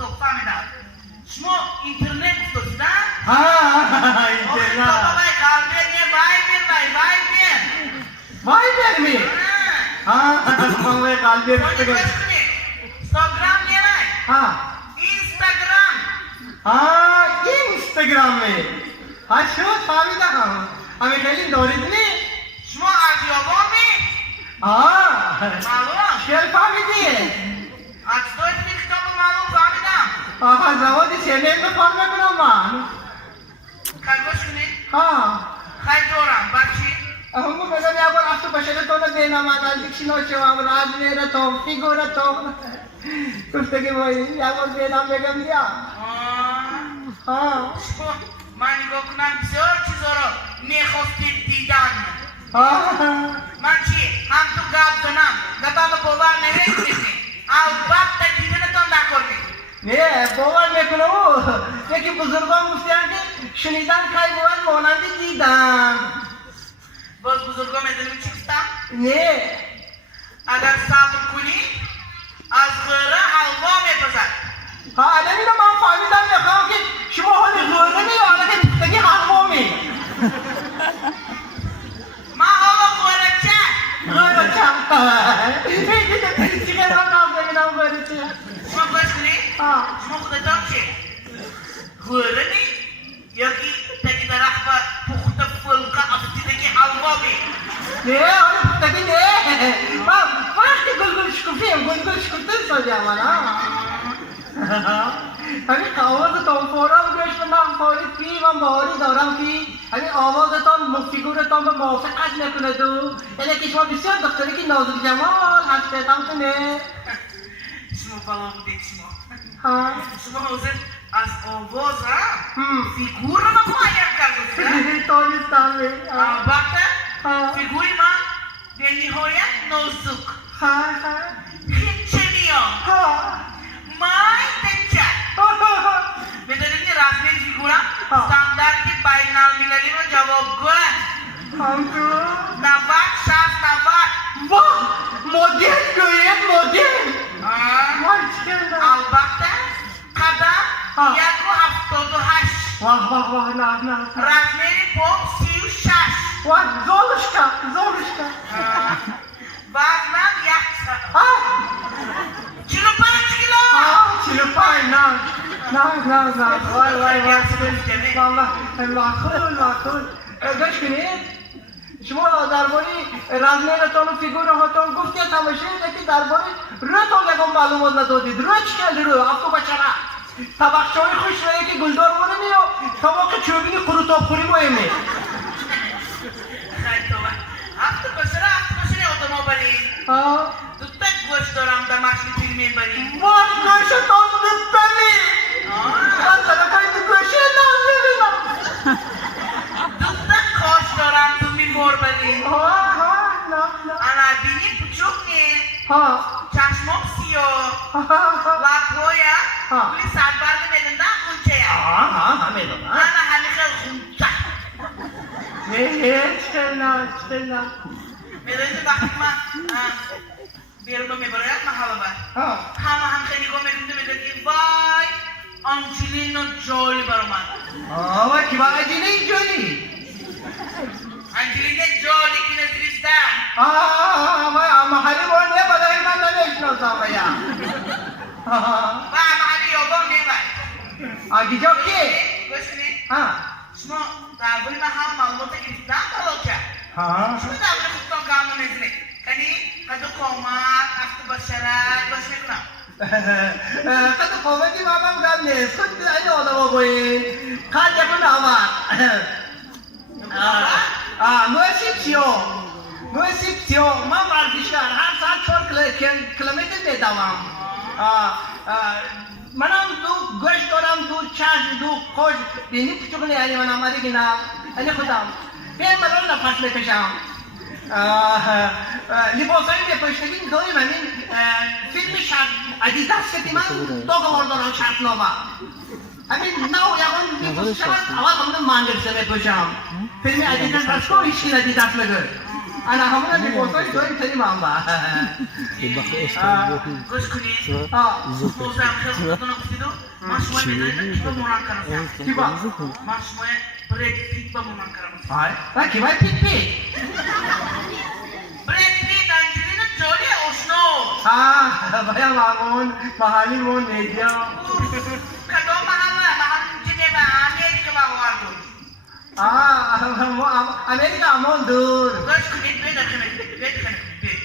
استوب فهمیدم شما اینترنت گفتید اینترنت بابای قلبه یه وایبر می بابای قلبه اینستاگرام نیه اینستاگرام می شو فهمیدم همه خیلی دارید نی شما آجیابا می معلوم شل فهمیدیه اجداد می کتاب معلوم فهمیدم زوادی چنین بخوام نکنم من خیلی کنید ها خیلی دورم بچی همون بزن یه بار افتو بشه تو نبینم از دیکشی نوشم راز میره تو فیگوره تو گفته که بایی یه بار بینم بگم بیا من نگاه کنم بسیار چیزا رو میخواستید دیدن من چی؟ هم تو گاب دونم گفتم باور نمیکنید البته دیدنتون نکنید نه باور میکنم یکی بزرگان گفتن که شنیدن که باید مانند دیدن باز بزرگان میدونیم چی گفتم؟ نه اگر صبر کنی از غیره حلوا میپزد الان اینو من فهمیدم میخوام که شما حالی غیره می حالا که بگی حلوا می من حالا غیره چه؟ غیره چه؟ این چی که نام بگیدم غیره چه؟ شما گوش کنی؟ شما خودتان چه؟ غیره نی؟ یکی تکی درخت و پخت فلقه افتیدگی حلوا می نه حالا تکی نه من وقتی گلگل شکوفیم گلگل شکوفتر ساجم من همین آوازتان فورم گوش کنم فارید کی من باری دارم کی همین آوازتان فیگورتان به موافقت نکنه دو یعنی که شما بسیار دختری که نازک جمال هستم کنه شما بالا بودید شما حاضر از آواز فیگور رو مقایر کرده تانستم البته فیگوری من به نهایت نازک هیچ میام مای دنچه بدونید که رسمی فیگورم استانداردی بین المللی رو جواب گوه 90 60 90 واه مدل گوید مدل البته قدم 178 واه نه رسمی پوم 36 واه زولشکا وزنم 45 کیلو 45 نه وای والله معقول گوش کنید شما درباره رزمینتان و فیگورهاتان گفتید تماشایی که درباره روتان یکم معلومات ندادید رو چی کردی رو افتو بچرا طبقچه‌های خوش رو یکی گلدار مونه میو طبق چوبینی قروتاب خوری مهمه خیلی تو افتو بچرا اتومبیلی دوتا گوش دارم در ماشین فیلمی بری وای گوشتان دوتانی من تلقای تو گوشه نمیبینم دوتا کاش دارم تو میمور بری انا بینی پچوک نی چشمام سیاه لطویا بلی سربرد میدن خونچه میدونم انا همی خیل خونچه چلا میدونی وقتی من بیرون میبراید محله بر هم خیلی گم میدونی وای آنجلینا جولی برو من وای کی با انجلینا جولی انجلینا جولی کی نزدیستن وای محلی بونه برای من نمیشناسم ویا وای محلی یابان نیمای آگی جا کی؟ گوش کنی شما درباره من هم معلومات گرفتم بلوچه شما درباره خودتان کامو نزنی کنی کدو کمک افتو بشرک گوش میکنم کدو کمکی بابا بودم نیست خود این آدم ها باید خواهد یکون آمد نوشیب چیو من ورزشگر هر ساعت 4 کیلومتر میدوم منم دو گوش دارم دو چشم دو خوش بینی پچوکنی یعنی من آمده گینم یعنی خودم به ملال نفس میکشم لباسایی میپوشتگیم دوی من این فیلم شرط ادیداس که من دو گوار دارم شرط نامه همین نو یکون میپوشتم اول همون مانگرسه میپوشم فیلم ادیداس بسکو هیچی ندیداس میگه انا همون لباسایی دوی تری من با گوش کنید آه موضوع هم خیلی خودتون گفتید من شما میدونید کی با مونان کنم کی با؟ من شما برد پیت با مونان کنم های و کی باید پیت پیت؟ برد پیت انجلینا جولی اوشنو باید مامون محلیمون میدیا کدوم محل جنیبا امریکا با واردون امریکا همون دور گوش کنید بید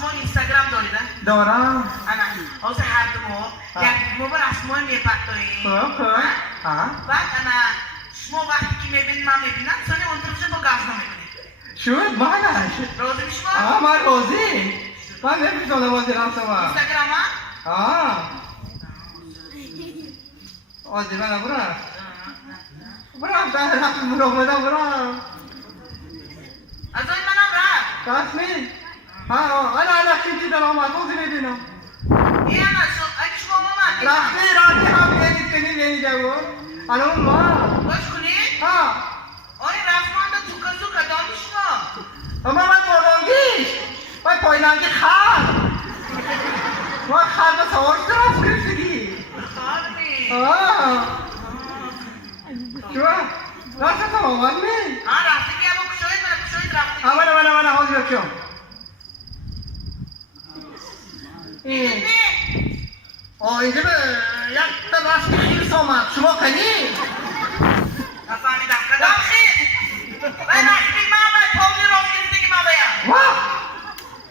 شما اینستاگرام دارید؟ دارم انا اوز هر دو یک موبایل اسمو میپاتوی بعد انا شما وقتی که میبینید من میبینم سانی اون طرفش با گاز نمیکنید شد مانش روزی میشما؟ من روزی من نمیتونم بازی رفتم اینستاگرام ها؟ آزی من برم رفتم برم از اون منم رفت رسمی انا چیزی دارم آتوزی میبینم این انا اگه شما ماما رفتی هم یعنی کنی بیانی جاگو انا ما گوش کنید آی رفمان دا توکا دامی شما اما من بادانگیش من پایلنگی خر من خر با سوارش درست کرسیدی خارمی شما رفت تو آمد می رفتی که اما کشوید رفتی من حاضر بکشم اینجا به یک تا رسم خیرس آمد شما کنی؟ نفهمیدم کدام خیر باید رسمی من باید پاولی رو گیرده که من باید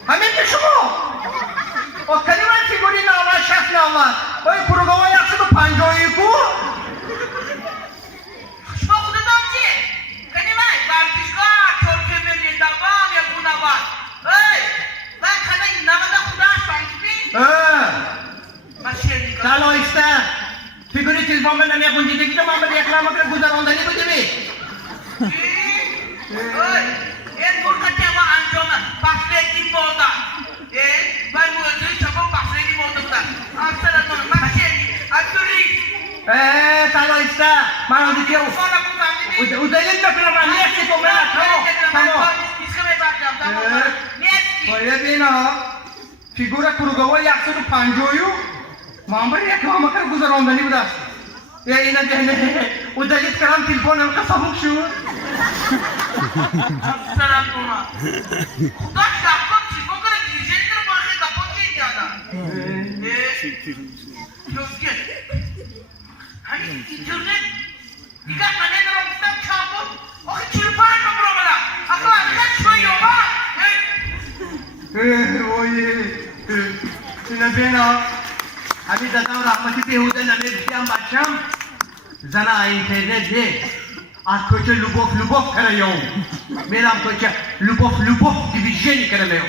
همین که شما کنی من فیگوری نامد شکل آمد باید پروگرام 151 شما خودتان چیه؟ کنی من ورزشگاه ترکیه ملی دوام یا بونوان من کنه این 90 خودش فهمیدی؟ من شیر میکنم سلایسته فیگوری تلفون بدم یک گنجیدگی تو من به اکرام اکرام گذراندنی بودیمی این فرقتی اما انجامه پسلیتی بودن باید موضوعی چپا پسلیتی بوده بودن افسر اتون من شیر عبدالریز سلایسته من هم دیگه او دلیل بکنم من نیستی تو من باید بینا فیگور پروگرام 150 من به اکرام اکرام گذراندنی بود است اینا جهنه او دلیل کردم تلفون هم قصابک شد افسر اتون خدا شبکم چی بکنه دیجه رو باشه دپا چی دیادم یوزگه همین اینترنت دیگه منه رو گفتم چاپم آخه 45 رو بدم اصلا همین شوی اینا بینا همین دادم رحمتی بیهوده نمیدیم بچم زنه اینترنت ده از کجا لوبوف کنه یاو میرم کجا لوبوف دیویژنی کنه میو